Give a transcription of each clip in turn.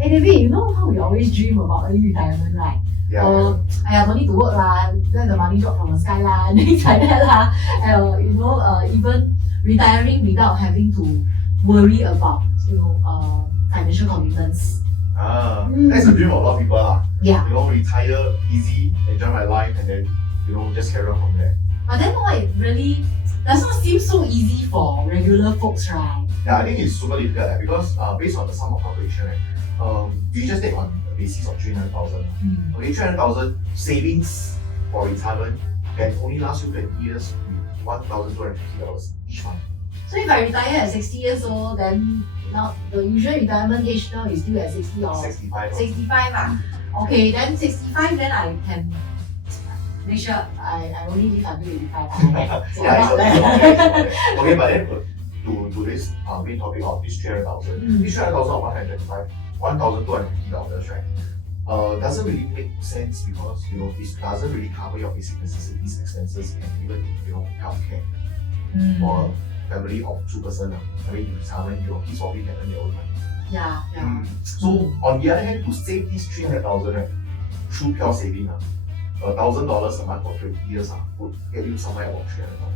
Anyway, you know how we always dream about early retirement, right? Yeah. I don't need to work lah, let the money drop from the sky lah, things like that lah. Even retiring without having to worry about, financial commitments. That's the dream of a lot of people lah. Yeah. Retire easy, enjoy my life, and then just carry on from there. But then it really does not seem so easy for regular folks, right? Yeah, I think it's super difficult because based on the sum of calculation, right, you just take on a basis of 300,000. Okay, 300,000 savings for retirement can only last you 20 years with $1,250 each month. So if I retire at 60 years old, then now the usual retirement age now is still at 60 or 65. 65 Okay, then 65, then I can make sure I only live until 85. Okay, but then to this main topic of this 300,000, this 300,000 or 125, $1,250, right? Doesn't really make sense because it doesn't really cover your basic necessities, expenses, and even healthcare for a family of 2 persons. I mean, in retirement, your kids probably can earn their own money. Yeah. So on the other hand, to save this 300,000, right, through pure saving, $1,000 a month for 20 years would get you somewhere about 300,000.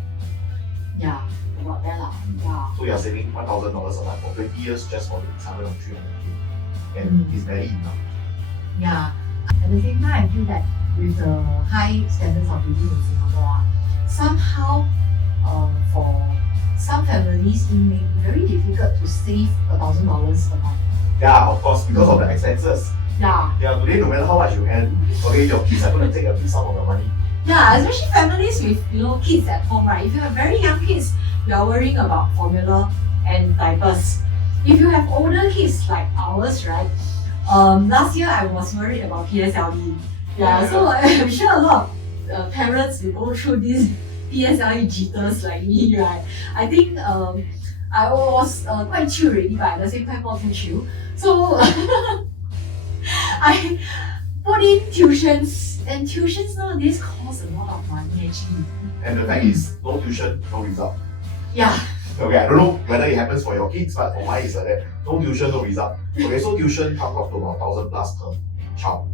Yeah, about that lah. Yeah. So you're saving $1,000 a month for 20 years just for the retirement of 300,000, and it's barely enough. Yeah. At the same time, I feel that with the high standards of living in Singapore, somehow for some families it may be very difficult to save $1,000 a month. Yeah, of course, because of the expenses. Yeah. Today, no matter how much you earn, okay, your kids are going to take a big sum of your money. Yeah, especially families with kids at home, right? If you have very young kids, you are worrying about formula and diapers. If you have older kids like ours, right? Last year I was worried about PSLE. So I'm sure a lot of parents will go through these PSLE jitters like me, right? I think I was quite chill already, but at the same time not too chill. So I put in tuitions, and tuitions nowadays cost a lot of money actually. And the fact is, no tuition, no result. Yeah. Okay, I don't know whether it happens for your kids, but for mine it's like that. No tuition, no result. Okay, so tuition comes up to about 1,000 plus per child.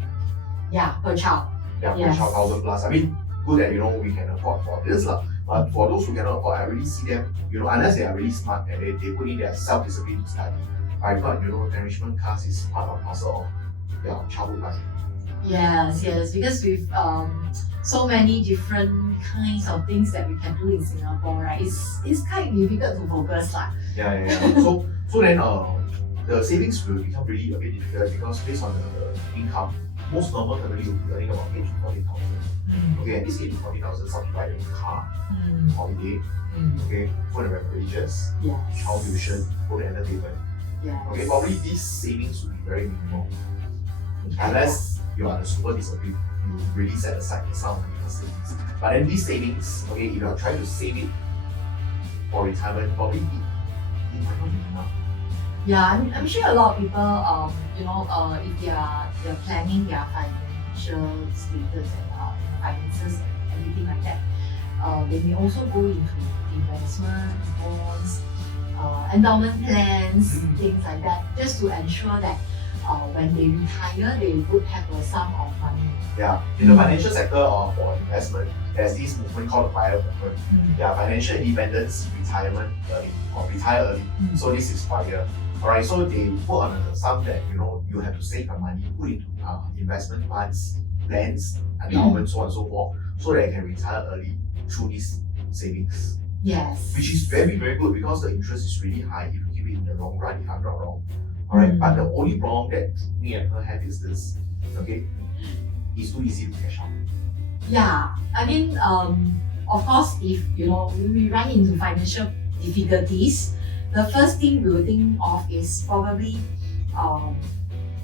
Yeah, per child. Yeah, per child, 1,000 plus. I mean, good that we can afford for this lah. But for those who cannot afford, I really see them, unless they are really smart and they put in their self-discipline to study. I thought, enrichment class is part of parcel of their childhood life. Yes, because with so many different kinds of things that we can do in Singapore, right? It's kind of difficult to focus lah. Yeah. So then the savings will become really a bit difficult because based on the income, most normal families will be earning about 8 to 40,000. Okay, and this 8 to 40,000, some people buy a car, holiday, okay, food and beverages, child tuition, food and entertainment. Okay, probably these savings will be very minimal. Unless you are the super disciplined, you really set aside some money for savings. But then these savings, okay, if you are trying to save it for retirement, probably it might not be enough. Yeah, I'm sure a lot of people, if they're planning their financial status and finances and everything like that, they may also go into investment, bonds, endowment plans, things like that, just to ensure that when they retire, they would have a sum of money. Yeah, in the financial sector or for investment, there's this movement called the FIRE movement. Financial independence, retirement early, or retire early. So this is FIRE. Alright, so they put on the sum that you have to save your money, put into investment funds, plans, endowments, so on and so forth, so that you can retire early through these savings. Yes. Which is very, very good because the interest is really high if you keep it in the long run, if I'm not wrong. Alright, but the only problem that me and her have is this, okay? It's too easy to cash out. Yeah, I mean, of course, if we run into financial difficulties, the first thing we will think of is probably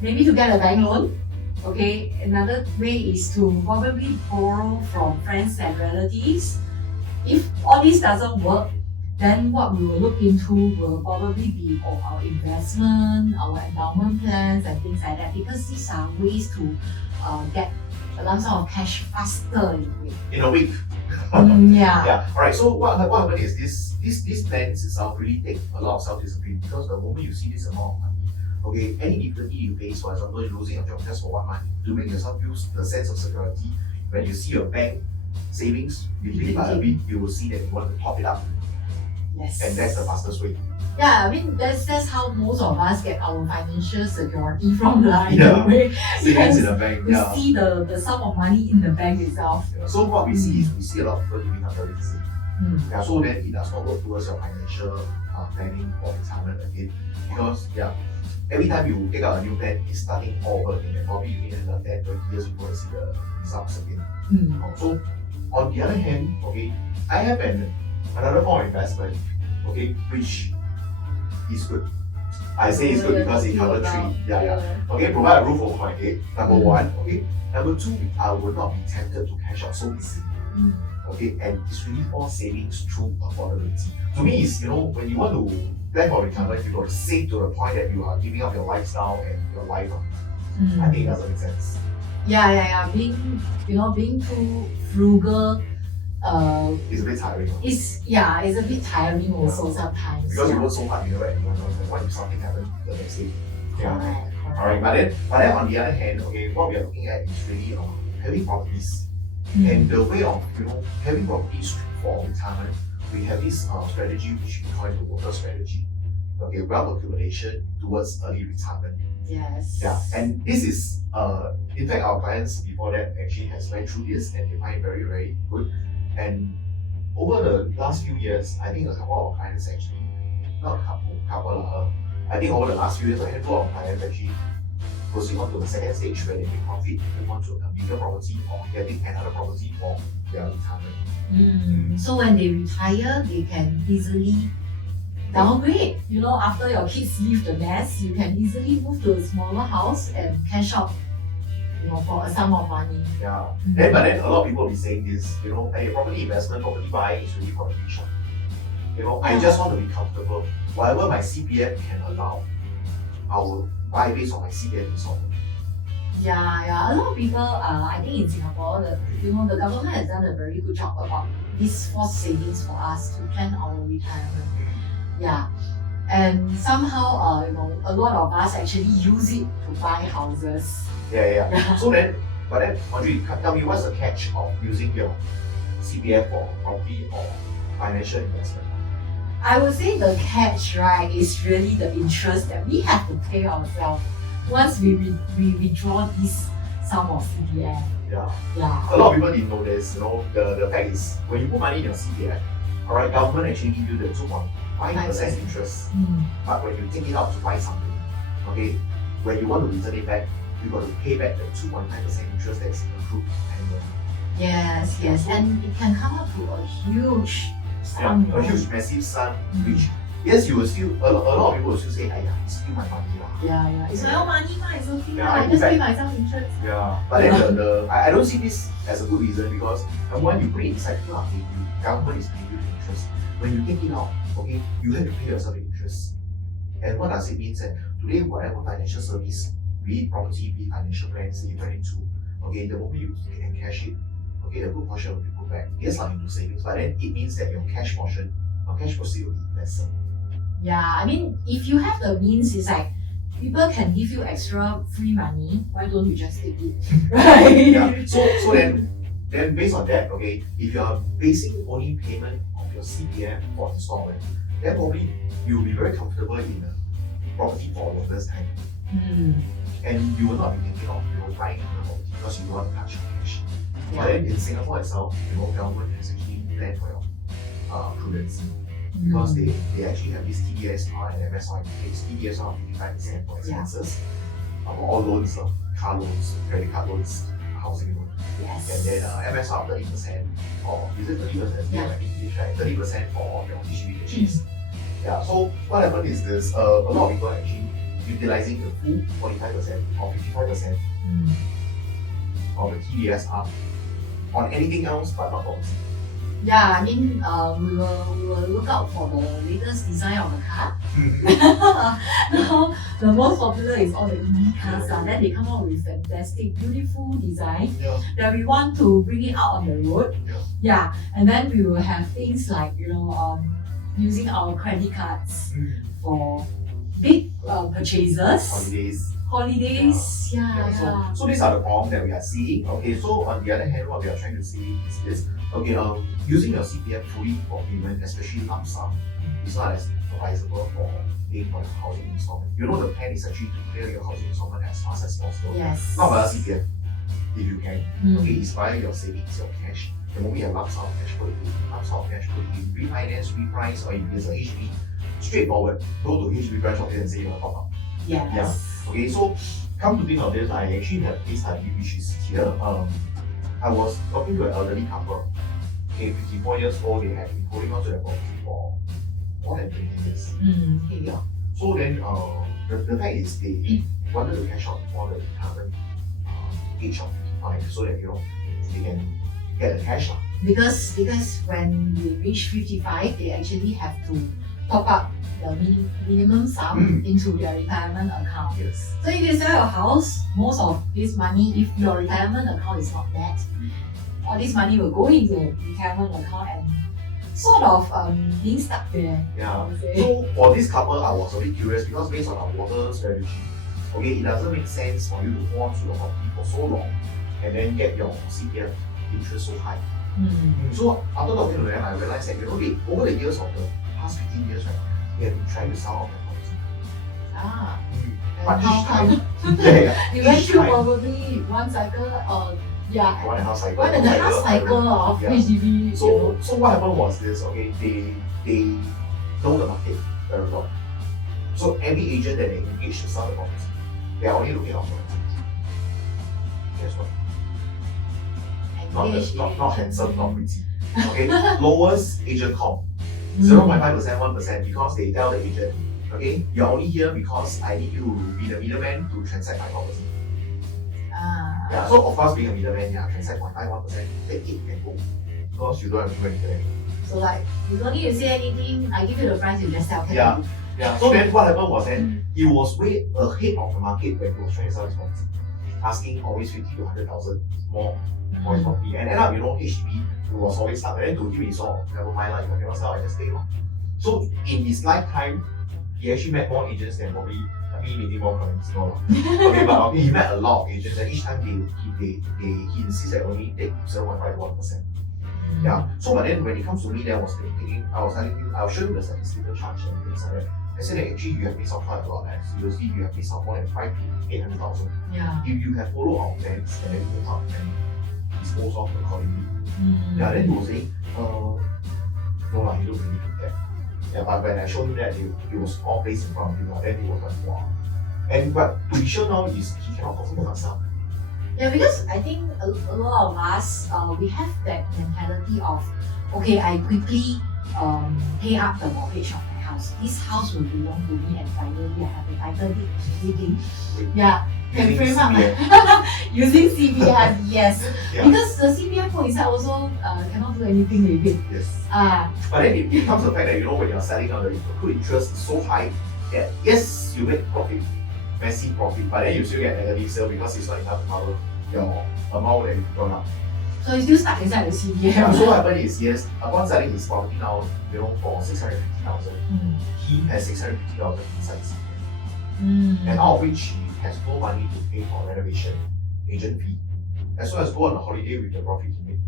maybe to get a bank loan. Okay, another way is to probably borrow from friends and relatives. If all this doesn't work, then what we will look into will probably be our investment, our endowment plans and things like that, because these are ways to get a lump sum of cash faster in a week. Yeah. Alright, so what happened is these plans itself really take a lot of self-discipline because the moment you see this amount of money, okay, any difficulty you face, for example, losing a job just for 1 month, to make yourself use the sense of security, when you see your bank savings depleting by a bit, you will see that you want to top it up. Yes. And that's the fastest way. Yeah, I mean that's how most of us get our financial security from, like, Yeah. the way Savings in the bank. we Yeah. see the sum of money in the bank itself. Yeah. So what we see is we see a lot of people doing that very easy. Mm. Yeah, so then it does not work towards your financial planning for retirement again. Because every time you take out a new plan, it's starting all over again. And probably you need another 10, 20 years before you see the results again. Mm. So on the other hand, okay, I have another form of investment, okay, which is good. I say it's good because it covers three. Yeah. Okay, provide a roof over my head. Number one, okay. Number two, I will not be tempted to cash out so easily. Mm. Okay, and it's really all savings through affordability. To me, it's, when you want to plan for retirement, you got to save to the point that you are giving up your lifestyle and your life. I think it doesn't make sense. Yeah. Being too frugal, It's a bit tiring. it's a bit tiring also sometimes. Because you work so hard, and what if something happens the next day? Correct. Alright, but then on the other hand, okay, what we are looking at is really having properties. And the way of having properties for retirement, we have this strategy which we call it the water strategy. Okay, wealth accumulation towards early retirement. Yes. Yeah, and this is in fact our clients before that actually has went through this and they find it very, very good. And over the last few years, I think a couple of our clients actually, not a couple, I think over the last few years, a handful of clients actually proceed on to the second stage where they make profit, move on to a bigger property or getting another property for their retirement. So when they retire, they can easily downgrade. After your kids leave the nest, you can easily move to a smaller house and cash out, for a sum of money. Yeah. But then a lot of people will be saying this, hey, property investment, property buying is really for the rich. I just want to be comfortable. Whatever my CPF can allow, I will buy based on my CPF installment. Yeah. A lot of people, I think in Singapore, the government has done a very good job about this forced savings for us to plan our retirement. Yeah. And somehow, a lot of us actually use it to buy houses. Yeah. So then, Audrie, tell me what's the catch of using your CPF for property or financial investment? I would say the catch, right, is really the interest that we have to pay ourselves once we withdraw this sum of CPF. Yeah. A lot of people didn't know this. The fact is, when you put money in your CPF, alright, government actually give you the 2.5% interest. But when you take it out to buy something, okay, when you want to return it back, you got to pay back the 2.5% interest that's accrued annually. Yes, and it can come up to a huge sum. A huge, massive sum, which, yes, you will still, a lot of people will still say, it's still my money. Yeah. It's my own money, it's okay. Yeah, I just pay myself interest. Yeah, but then I don't see this as a good reason because when you put it inside, government is paying you the interest. When you take it out, okay, you have to pay yourself the interest. And what does it mean? That today, whatever financial service, be it property, be it financial plans, you turn into, okay, the moment you can cash it, okay, a good portion will be put back. Yes, not into savings, but then it means that your cash portion, your cash proceed will be lesser. Yeah, I mean, if you have the means, it's like people can give you extra free money. Why don't you just take it, right? Yeah. So then based on that, okay, if you are basing only payment of your CPF for installment, then probably you will be very comfortable in a property for a longer time. And you will not be thinking of buying another property because you don't want to touch your cash. But then in Singapore itself, government has actually planned for your prudence. Because they actually have this TDSR and MSR in place. TDSR of 55% for expenses, for all loans, car loans, credit card loans, housing loan. Yes. And then MSR 30%, or is it 30%? Yeah. I think it's right. 30% for your HDB purchase. Yeah. So what happened is this: a lot of people are actually utilizing the full 45% or 55% of the TDSR on anything else but not property. Yeah, I mean, we will look out for the latest design of the car. Now, the most popular is all the EV cars. Then they come out with fantastic, beautiful design that we want to bring it out on the road. Yeah, and then we will have things like, using our credit cards for big purchases, holidays. yeah. So these are the problems that we are seeing. Okay, so on the other hand, what we are trying to say is this. Okay, using your CPF fully for payment, especially lump sum, is not as advisable for paying for your housing installment. You know the plan is actually to clear your housing installment as fast as possible. Yes. Not via CPF, if you can. Mm. Okay, it's via your savings, your cash. The moment you have lump sum of cash, put it in. Lump sum of cash, put it in. Refinance, reprice, or if there's a HDB, straightforward. Go to HDB branch office and say you want to top up. Yes. Yeah. Okay, so come to think of this, I actually have a case study which is here. I was talking to an elderly couple. Okay, 54 years old, they had been holding on to their property for more than 20 years. Okay. Yeah. So then, the fact is they wanted to cash out before the retirement age of 55, so that they can get the cash. Because when they reach 55, they actually have to top up the minimum sum into their retirement account. Yes. So if you sell your house, most of this money, if your retirement account is not met, all this money will go into retirement account and sort of being stuck there. Yeah. I would say. So for this couple, I was a bit curious because based on our water strategy, okay, it doesn't make sense for you to hold on to your property for so long and then get your CPF interest so high. So after talking to them, I realized that they, over the years of the past 15 years, right, they have been trying to sell off their property. But And how each come? time, You went each through time, probably one cycle or yeah, 1.5 cycle. 1.5 cycle of Yeah. HDB. So what happened was this, okay, they know the market very well. So every agent that they engage to sell the property, they are only looking out for it. Guess what? Not handsome, not pretty. Okay, lowest agent comp. 0.5%, 1% because they tell the agent, okay, you're only here because I need you to be the middleman to transact my property. Yeah, so of course being a middleman, transact 0.5%, take it and go. Because you don't have to do anything. So like, you don't need to say anything, I give you the price, you just sell. Yeah. Yeah, so then what happened was then he was way ahead of the market when he was trying to sell his property, asking always 50 to 100,000 more for his property. And end up, HDB was always stuck. And then to him, he saw, never mind, if I cannot sell, I just stay. So in his lifetime, he actually met more agents than probably, meeting more clients. No. Okay, but he met a lot of agents, and each time he insists that only take 0.5 to 1%. Yeah. So but then when it comes to me, I was telling him, I'll show you the statistical charge and things like that. I said that actually you have missed out quite a lot. Seriously, you have missed out more than 5 to 800,000. Yeah. If you have followed our plans and then move up and dispose off accordingly. Yeah, then he was saying, no lah, he don't really do that. Yeah, but when I showed him that, it was all placed in front of him, then he was like, wow. But to be sure now is he cannot confirm for himself. Yeah, because I think a lot of us, we have that mentality of, okay, I quickly pay up the mortgage of my house. This house will belong to me and finally I have the title deed and everything. Yeah, can frame up using CPF, yes. Yeah. Because the CPF for itself also cannot do anything with it. Yes. But then it comes to the fact that when you're selling on the accrued interest is so high that yes, you make profit, massive profit, but then you still get negative sale because it's not enough to cover your amount that you've drawn up. So it's still stuck inside the CPF. Yeah, so what happened is yes, upon selling his property now, for 650,000, he has 650,000 inside his CPF. And out of which he has no money to pay for renovation, agent fee, as well as go on a holiday with the profit he made.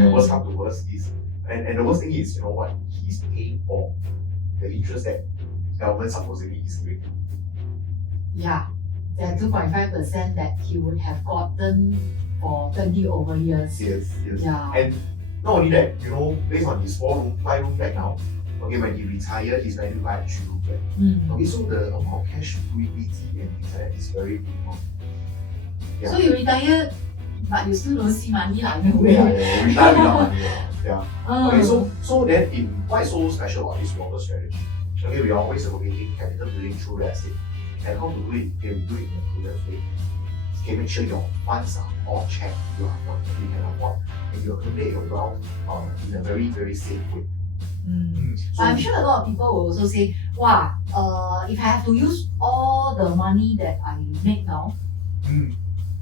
And worst come to worst is, and the worst thing is, what? He's paying for the interest that government supposedly is giving. Yeah, that 2.5% that he would have gotten for 20 over years. Yes. Yeah. And not only that, based on his 4-room, 5-room flat now, okay, when he retired, he's ready to buy a 3-room flat. Okay, so the amount of cash liquidity and things like that is very big. Yeah. So you retired, but you still don't see money like in a way. Yeah, retire without money. Yeah. Okay, so then what's so special about this water strategy? Okay, we are always advocating capital building through real estate. And how to do it? Okay, we do it in a prudent way. Okay, make sure your funds are all checked, you can afford, and you accumulate your wealth in a very, very safe way. So I'm sure a lot of people will also say, wow, if I have to use all the money that I make now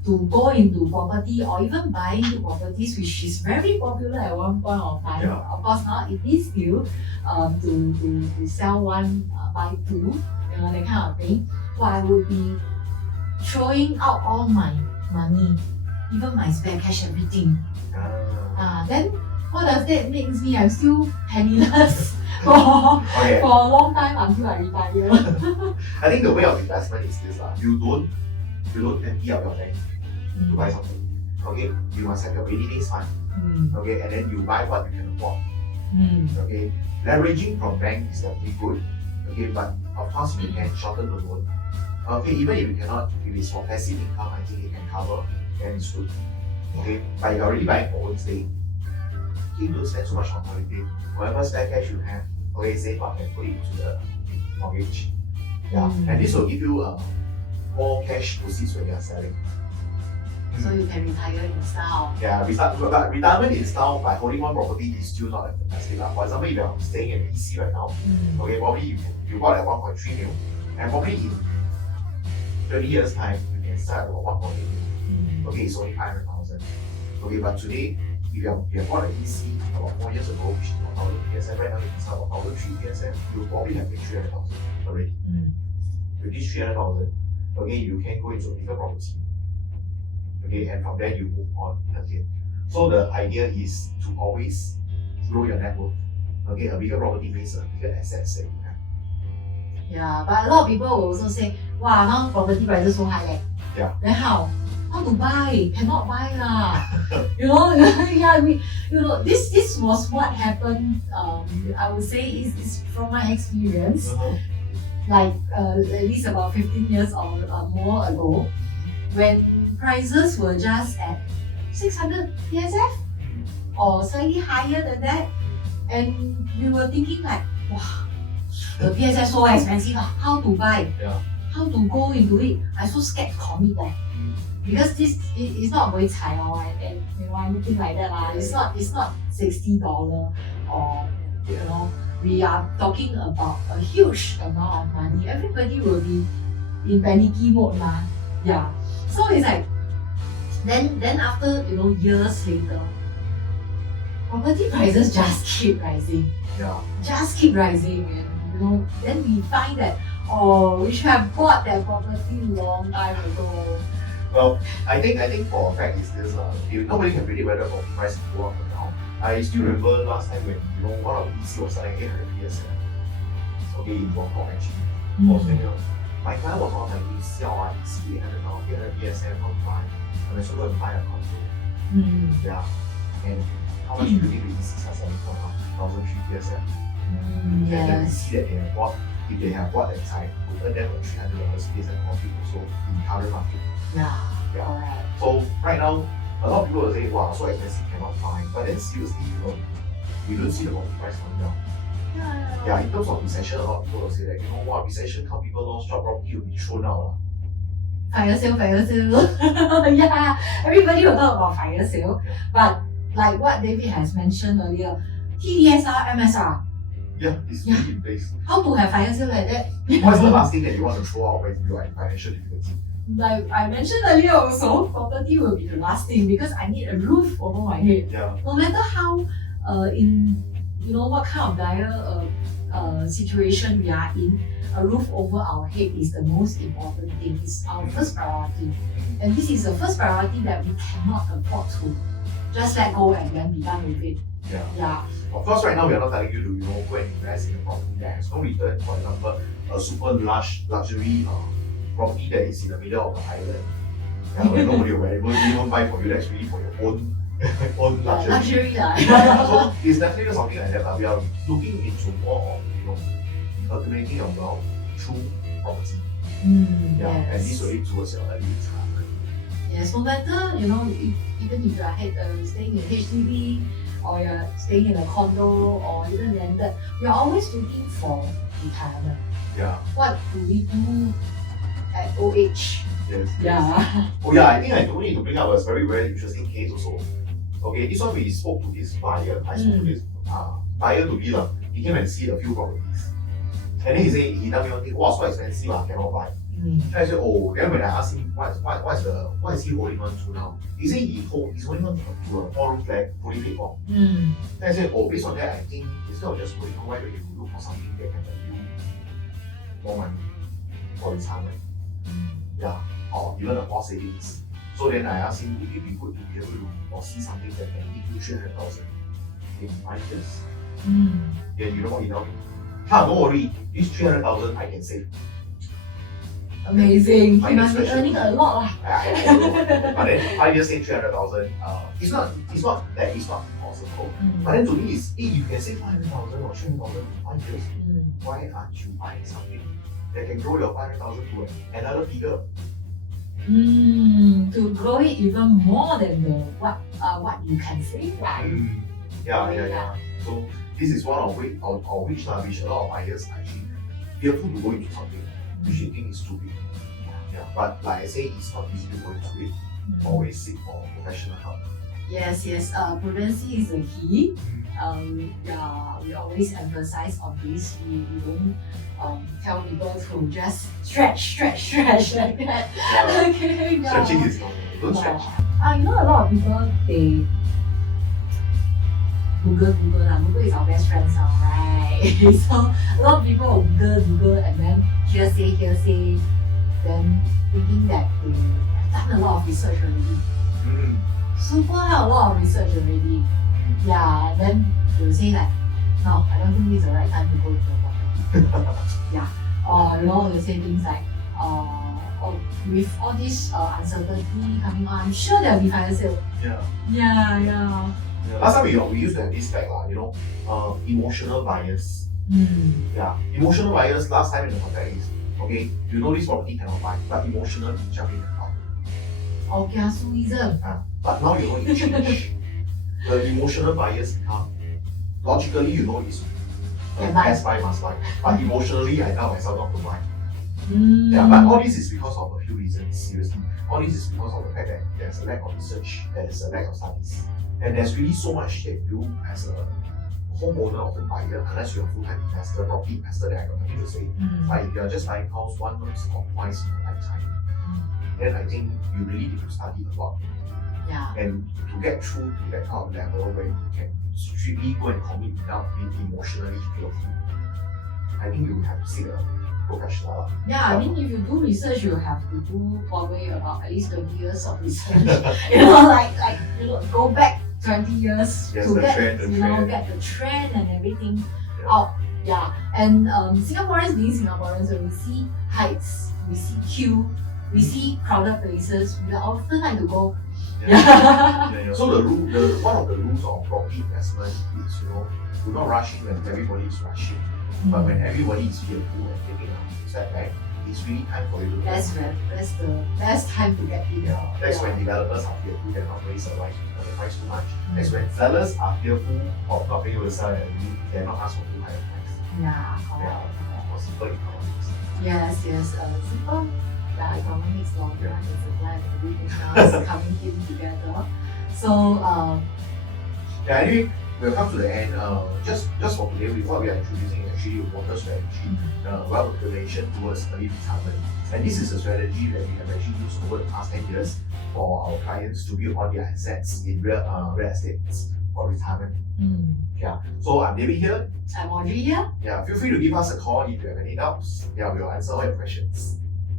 to go into property or even buy into properties, which is very popular at one point of time. Yeah. Of course now it is still to sell one, buy two, you know, that kind of thing. Well, I would be throwing out all my money, even my spare cash, everything. Then what does that makes me? I'm still penniless for Okay. for a long time until I retire. I think the way of investment is this you don't empty out your bank to buy something. Okay, you must have your rainy days fund. Okay, and then you buy what you can afford. Okay, leveraging from bank is definitely good. Okay, but of course you can shorten the loan. Okay, even if you cannot, if it's for passive income, I think it can cover, then it's good. Okay, but you're already buying for own stay. Okay, don't spend so much on holiday. Whatever spare cash you have, okay, save up and put it into the mortgage. Yeah, and this will give you more cash proceeds when you are selling. So you can retire in style. Yeah, but retirement in style by holding one property is still not fantastic. For example, if you're staying in EC right now, okay, probably you bought at 1.3 mil, and probably in 20 years time you can start at about 1.8 mil. Okay, it's only 500,000. Okay, but today if you have bought an EC about 4 years ago, which is 1,000 PSF, right now you can start about 1,003 PSF, you'll probably have made 300,000 already. With this 300,000, okay, you can go into a bigger property. Okay, and from there you move on again. So the idea is to always grow your net worth. Okay, a bigger property means a bigger assets that you have. Yeah, but a lot of people will also say, wow, now property prices so high leh. Yeah. Then how? How to buy? Cannot buy lah. You know, yeah, this was what happened. I would say is from my experience. Like at least about 15 years or more ago, when prices were just at 600 PSF or slightly higher than that, and we were thinking like, wow, the PSF so expensive, how to buy? Yeah. How to go into it? I'm so scared to commit that. Because this is not going and you know anything like that lah. It's not $60 or you know, we are talking about a huge amount of money. Everybody will be in panicky mode lah. Yeah. So it's like then after you know years later, property prices just keep rising. Yeah. Just keep rising, and you know then we find that we should have bought that property long time ago. Well, I think for a fact is this nobody can predict whether property price will go up or down. I still remember last time when you know one of the EC was selling 800 PSF. Okay, in Bangkok actually. Was saying, my client was on my sell EC 800 PSF, how to buy? And I should go and buy a condo. Yeah. And how much do you think the ECs are selling for now? 1,003 PSF. And then we see that they have bought, if they have bought that time, would earn them a $300 PSF profit also in current market. Yeah. Yeah. So right now, a lot of people will say, wow, so expensive, cannot find. But then seriously, we don't see the property price coming down. Yeah, in terms of recession, a lot of people will say that, you know what, recession come, people lost job, property will be thrown out. Fire sale. Yeah, everybody will talk about fire sale. Yeah. But like what David has mentioned earlier, TDSR, MSR. Yeah, it's really in place. How to have fire sale like that? What's the last thing that you want to throw out when you are in financial difficulty? Like I mentioned earlier also, property will be the last thing because I need a roof over my head. Yeah. No matter how in you know what kind of dire situation we are in, a roof over our head is the most important thing. It's our first priority. And this is the first priority that we cannot afford to just let go and then be done with it. Yeah. Of course, right now we are not telling you to go and invest in a property that has no return. For example, a super large luxury property that is in the middle of the island. Yeah, where nobody will even buy for you. That's really for your own luxury. Luxury So it's definitely something like that. But we are looking into more of accumulating your wealth through property. Yes. And this will lead towards your early retirement. Yes, no matter even if you are staying in HDB or you're staying in a condo or even landed, we are always looking for retirement. Yeah. What do we do at old age? Yes. Yeah. Oh yeah, I think I do need to bring up a very, very interesting case also. Okay, this one we spoke to this buyer. I spoke to this buyer to be he came and see a few properties. And then he told me one thing, wow, so expensive, cannot buy. And I said, oh, then when I asked him what is he holding on to now? He said he's holding on to a 4-room flat, fully paid for. Then I said, oh, based on that, I think instead of just holding on, why don't you look for something that can value more money for retirement. Yeah, or even a more savings. So then I asked him, would it be good to be able to foresee something that can give you 300,000 in 5 years? Then you know what he told me? Don't worry, this 300,000 I can save. Amazing. My He must be next earning a lot lah. I don't know. But then 5 years save 300,000, it's not that it's not possible. But then to me, it's, hey, you can save 500,000 or 300,000 in 5 years. Why aren't you buying something that can grow your 500,000 to another figure? To grow it even more than the what you can save, right? Yeah. So this is one of which a lot of buyers are actually fearful to go into something which they think is too big. Yeah. But like I say, it's not easy to go into it. Always seek for professional help. Yes. Prudency is the key. We always emphasize on this. We don't tell people to just stretch like that. Yeah. Okay. Stretching is not. Don't stretch. You know, a lot of people they Google lah. Google is our best friend now, right? So a lot of people will Google and then hearsay, then thinking that they have done a lot of research already. Super have a lot of research already. Yeah, and then they'll say like, no, I don't think this is the right time to go to the property. Or they'll say things like, with all this uncertainty coming on, I'm sure there'll be fire sale. Yeah. Last time we used to have this fact, emotional bias. Emotional bias last time in the context is, okay, you know this property cannot buy, but emotionally jump in and buy. Kiasuism. But now you know it changed. The emotional bias become, logically you know it's best buy, must buy. But emotionally I tell myself not to buy. But all this is because of a few reasons, seriously. All this is because of the fact that there's a lack of research, there's a lack of studies. And there's really so much that you as a homeowner or home buyer, unless you're a full-time investor, property investor, that I got nothing to say. But if you're just buying house once or twice in a lifetime, then I think you really need to study a lot. And to get through to that kind of level where you can strictly go and commit without being emotionally fearful, I think you have to seek a professional. I mean, if you do research, you have to do probably about at least 20 years of research. Go back 20 years to get the trend and everything out. And Singaporeans being Singaporeans, when we see heights, we see queue, we see crowded places, we often like to go. So one of the rules of property investment is, do not rush in when everybody is rushing. But when everybody is fearful and taking a step back, it's really time for you to That's the best time to get in. That's when developers are fearful they cannot raise the price too much. That's when sellers are fearful of not being able to sell and they cannot ask for too high a price. For simple economics. Yes. Simple economics, demand and supply and everything else coming in together. So anyway, we'll come to the end. Just for today, what we are introducing is actually a water strategy, wealth accumulation towards early retirement. And this is a strategy that we have actually used over the past 10 years for our clients to build on their assets in real estate for retirement. So I'm David here. I'm Audrie here. Feel free to give us a call if you have any doubts. We'll answer all your questions.